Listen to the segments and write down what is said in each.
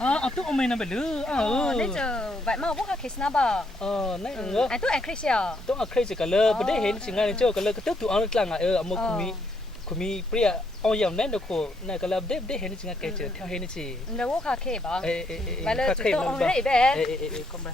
เอาตู้เอาไม่นะไปเลยนี่เจอแบบมาพวกเขาคิดนะบ่นั่นไอ้ตู้แอนคริสอ่ะต้องเอาคริสกันเลยบ่ได้เห็นสิงานเจ้ากันเลยก็ตึกตู้เอาหลังเอาหมคุมีเปรี้ยเอาอย่างนั้นดอกโคนั่นก็แล้วได้เห็นสิงานแกเจอแถวเห็นสิแล้วพวกเขาเคบ่ไปเลยจุดต้องเอาได้แบก็มา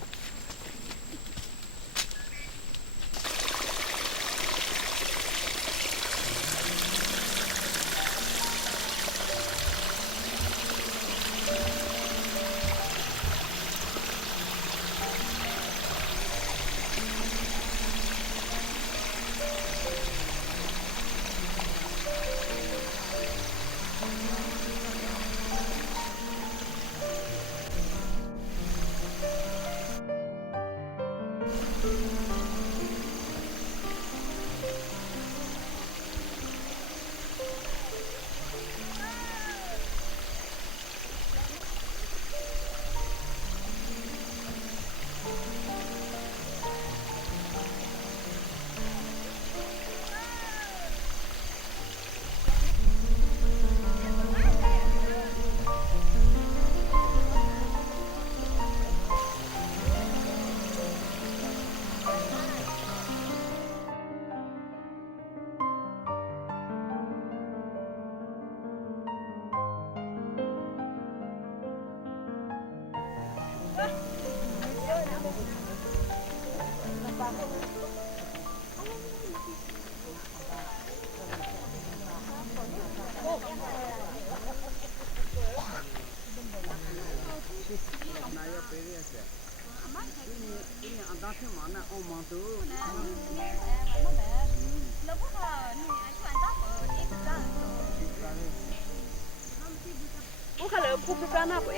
พวกเขาเลยพูดปลาหน้าป่ะ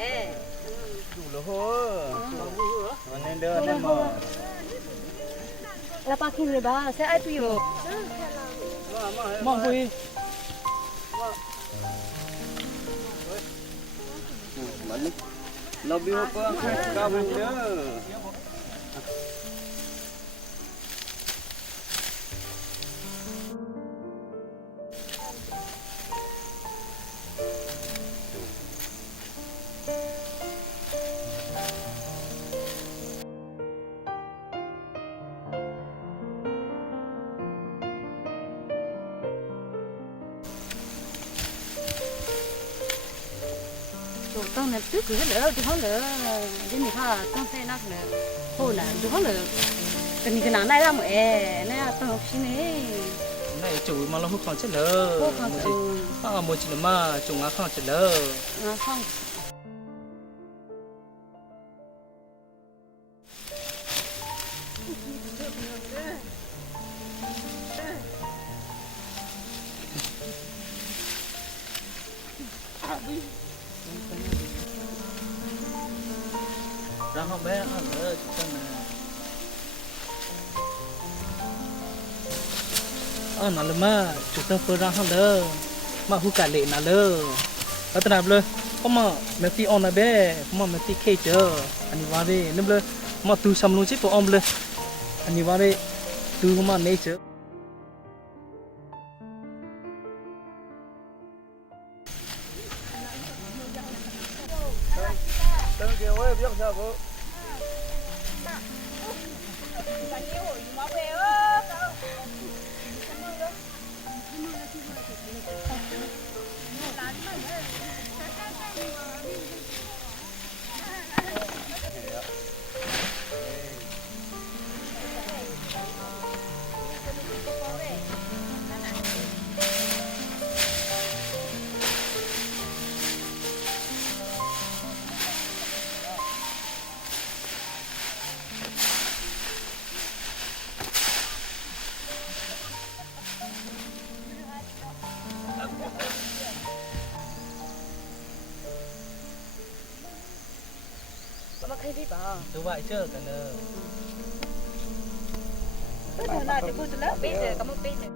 ดูโลโหวันนี้เดินได้หมดแล้วปลาคิดเลยบ้าใช่ไอ้ตัวอยู่มองคุยมันเราบิวก็ก้าวเด้อต้องเนี่ยตึกคือเหลือดูเขาเหลือยิ่งมีผ้าต้องใส่นักเหลือโหน่ะดูเขาเหลือกันนี่ก็นานได้แล้วหมดเนี่ยต้องชิ้นนี้นี่จู่มาแล้วหุบข้างเฉลยหุบข้างเฉลยโมจินมาจุงอาข้างเฉลยข้าง然后没按了就真的นั่นเลยมาจุดตั้งเปิดร้านเขาเลยมาหูกัดเละนั่นเลยแล้วตอนนั้นเลยพ่อมาเมฟี่ออนนะเบ้พ่อมาเมฟี่เคเจออันนี้ว่าดินั่นเลยมาตูสำลุงชิปออมเลยอันนี้ว่าดิตูมาเนเจอตั้งเกี่ยวไว้เพียงเท่ากูมาใครพี่ป่ะดูว่าเจอกันเลยก็เธอน่าจะพูดแล้วปีเจอก็มึงปีเจอ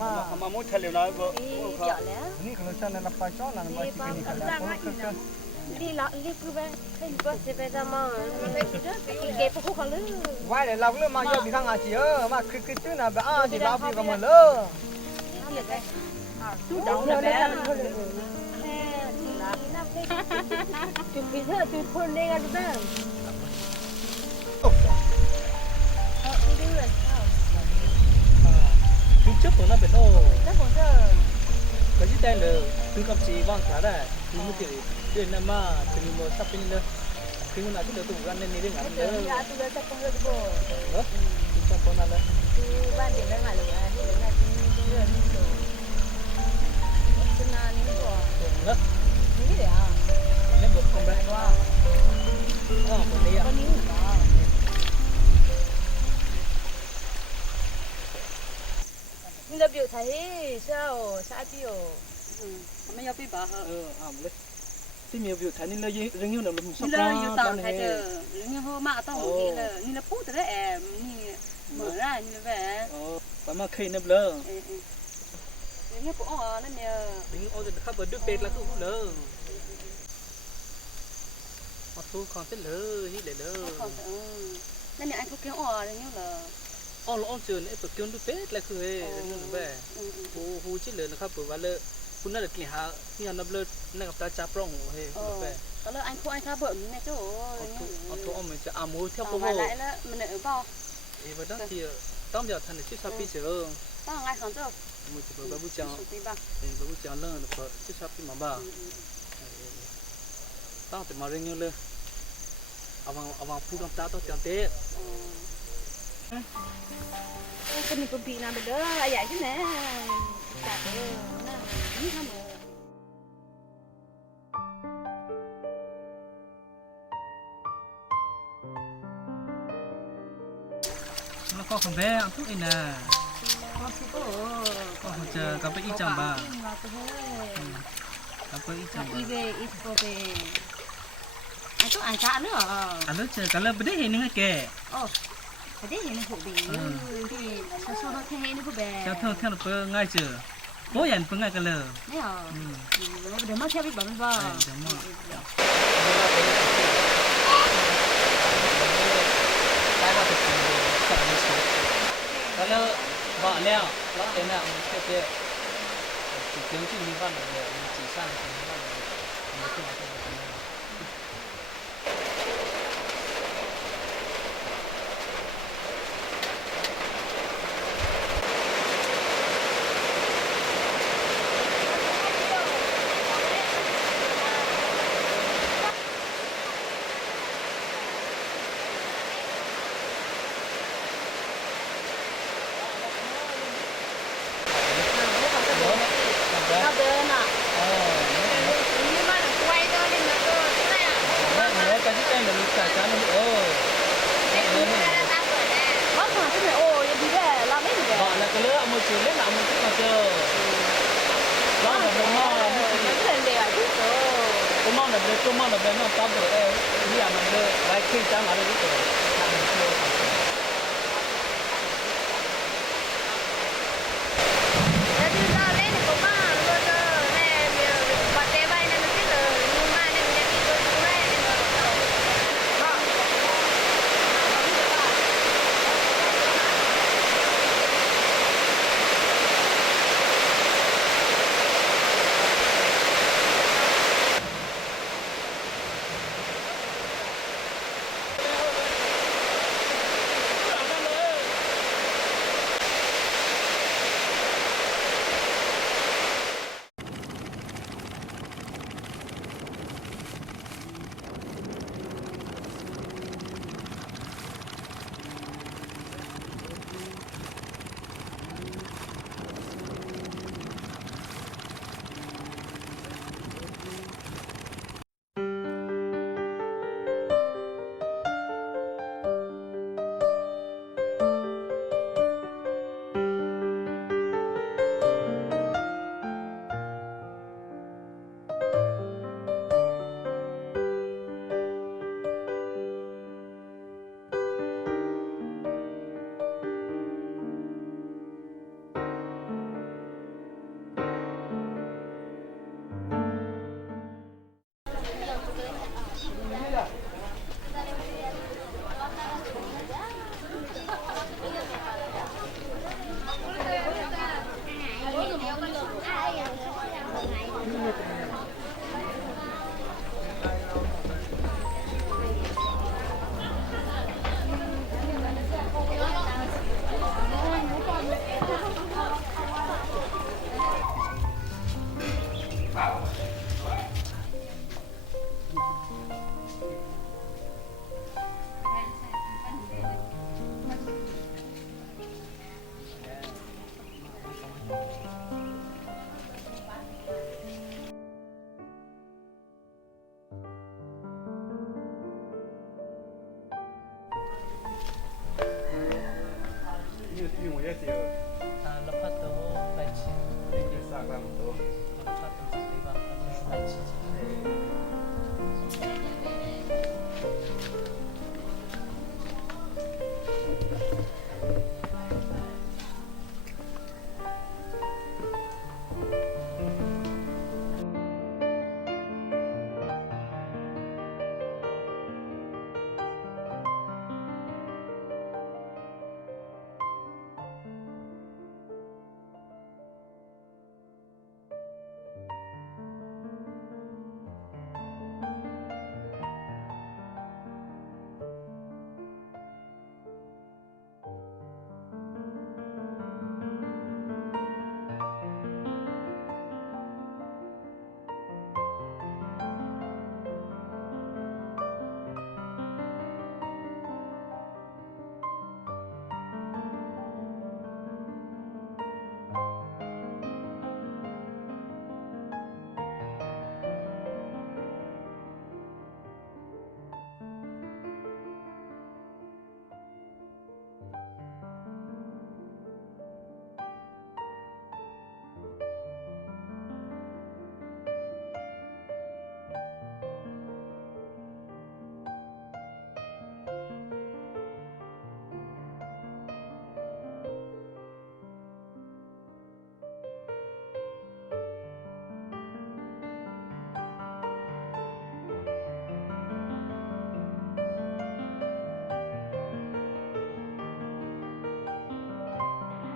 มามุดทะเลน้อยบ่นี่เขาจะนั่นละไปจ้อนั่นมาที่นี่กันแล้วลีคือแบบใครก็เสพจะมาเก็บพวกเขาเลยไว้เดี๋ยวเราเริ่มมาเยอะมีข้างอาชีมาคือตื้อน่ะแบบสิเราพี่ก็มาเลย tiệt đấy chú đóng được bé chú bị thơ chú thôn lên ăn đó đi rồi chú chấp của nó bên ô rất còn giờ cái gì đây là chú cầm chỉ vang cả đấy chú mới chịu chuyện này mà chú mới sắp bên đó khi mà chú được tụ gan nên đi ngắm đó chú đã sắp không được bộ đó chú sắp con nào đó chú ban điểm ra ngoài rồi đi đến là chú rồi đi rồi chú nào nín bộ đó nín đấy à nên bực không bé wow con đi à con nín đó nhưng là biểu thấy sao sao biểuไม่ยอมพี่บ่ฮะเลยที่มีวิวถ่ายนี่เลยเรื่องนี้เราลุ่มซับ นี่เลยอยู่ต่างไทยเด้อเรื่องนี้เฮามาต้องนี่เลยนี่ละพูดแต่แอมนี่เหมือนได้นี่แหละประมาณเคยนับเลยเรื่องนี้ปุ๊อ๋อนั่นเนี่ยเรื่องนี้เอาจะขับรถด้วยเป็ดแล้วก็เลยมาทูคอนเทนเลยฮิเลยนั่นเนี่ยไอ้พวกเกี่ยวอ๋อเรื่องนี้เหรออ๋อเราเอาเจอเนี่ยเปิดเกี่ยวด้วยเป็ดแล้วคือเรื่องนี้แบบโหชิเลยนะครับเปิดว่าเลยคุณน่าจะกินหาเนี่ยนับเลยนั่งกับตาจับร่องเฮ้ยแบบก็เลยไอ้พวกไอ้ข้าเบิ่มเนี่ยโจ้เอาตัวมันจะอามูเที่ยวโป้ไปแล้วมันเนี่ยเปล่าวันนั้นที่ต้องเดี๋ยวทันชื่อชอบพี่เจอต้องไงของเจ้ามันจะแบบบุญจังแบบบุญจังเรื่องเพราะชื่อชอบพี่มาบ้าต้องแต่มาเรื่องนี้เลยเอาวางพูดน้ำตาต้องเตรียมเตะก็มีคนปีนไปเด้อใหญ่ขึ้นแน่จัดเด้อนั่นนี่ทำเลยแล้วก็คนแม่ทุกอีน่ะก็เจอกับไปอีจังบ้ากับไปอีจังอีเบอีสโปเบไอ้ตัวอ่านจ้าเนอะอันนั้นเจอกันแล้วไม่ได้เห็นนึงไงแกโอ้ไม่ได้เห็นในหูบีที่โซ่เท่นี่ผู้แบจะเท่าเราเปิดง่ายเจอโป้ยันเปิดง่ายกันเลยไม่หรอเดี๋ยวมาเทียบอีกแบบมันบ้าเดี๋ยวมาแล้วบ้านเนี่ยร้านเนี่ยมันแค่เรื่องที่มีบ้านเลยมันจีซ่าเป็นบ้านเลยมันขึ้นมาเป็นแบบนี้เราเดินอ่ะนี่มันไวเดินเลยนะตัวนี่แหละแล้วก็ที่แต่งเลยลูกชายจ้ามันตาเปิดแน่ว่าผ่านที่ไหนโอ้ยดีแหละเราไม่ดีแหละแล้วก็เลือกเอามือถือเล่นเอามือถือมาเจอร้านแบบมอไม่ใช่ไม่เป็นเด็กอ่ะที่โตตัวมอแบบเลยตัวมอแบบน้องตามแบบนี่อ่ะมันเลยไว้ขึ้นจ้ามาเลยที่ตัวทำเชื่อ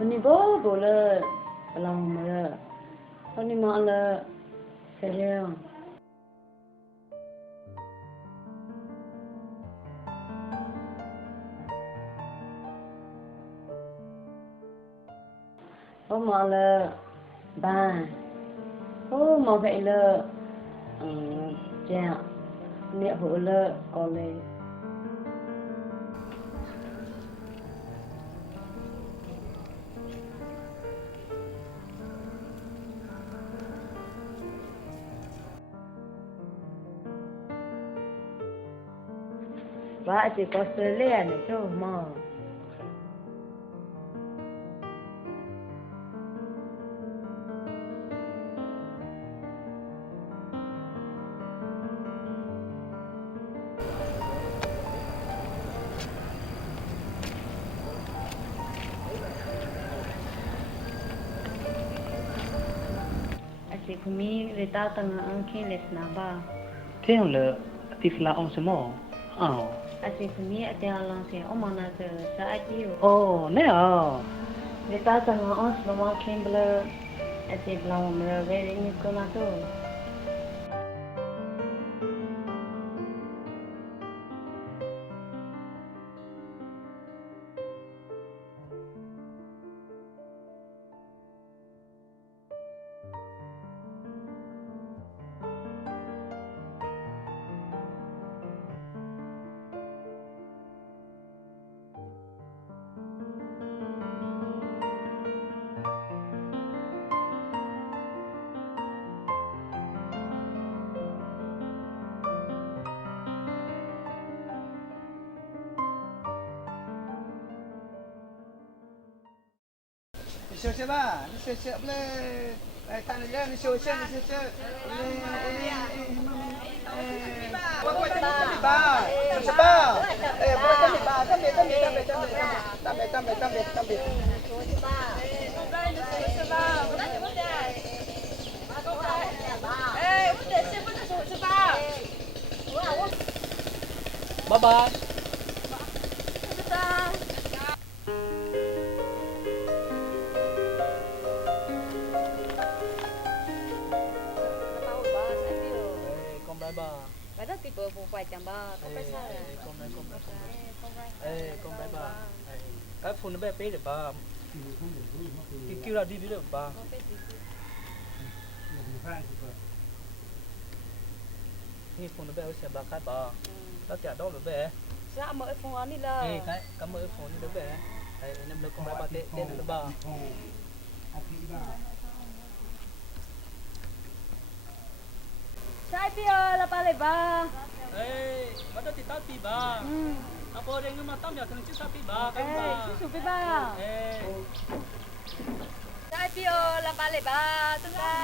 วันนี้บ่เลยปลามาเลยวันนี้มาเลยเสร็จแล้วมาเลยบ้านมาไปเลยเจ้าเนี่ยหัวเลยก็เลยว่าจะออสเตรเลียเนี่ยเจ้ามาคุณมีเวลาตั้งอันคิดเล็กนะบ้าเที่ยงเลยติฟลาออนสมออ้าวคุณมีอาจารย์ลองเสียออกมาเจอสายจิ๋วโอ้เนี่ยเวลาตั้งอันสมอคิดเบลออาจารย์ลองมาเวรีนิโคนาโต你休息吧，你休息不嘞？哎，看人家你休息，你休息。我这里吧，休息吧。哎，我这里吧，这边。休息吧。休息吧，我来你们家。哎，不得休息吧。拜拜。เ ติเบอร์บ่ไปจังบ่ก็ไปซะ con bé ก็ไป con bé ba cái phone nó bé bé được ba cái kêu là đi biết được ba ก็ไปสิ นี่ phone nó bé sẽ ba cái ba nó chả đó được bé ซะมื้อฟงอันนี่ล่ะ cái mới phone nó bé nem lo con bé ba tê tê nó ba ใช่พี่ละปาเลยบ่า bắt đầu thì tao đi ba à bố đây mà tao nhớ thằng chứ tao đi ba เอ้ cái ย ba สุๆไปบ่า ê ใช่พี่ละปาเลยบ่าตึ้งอ่ะ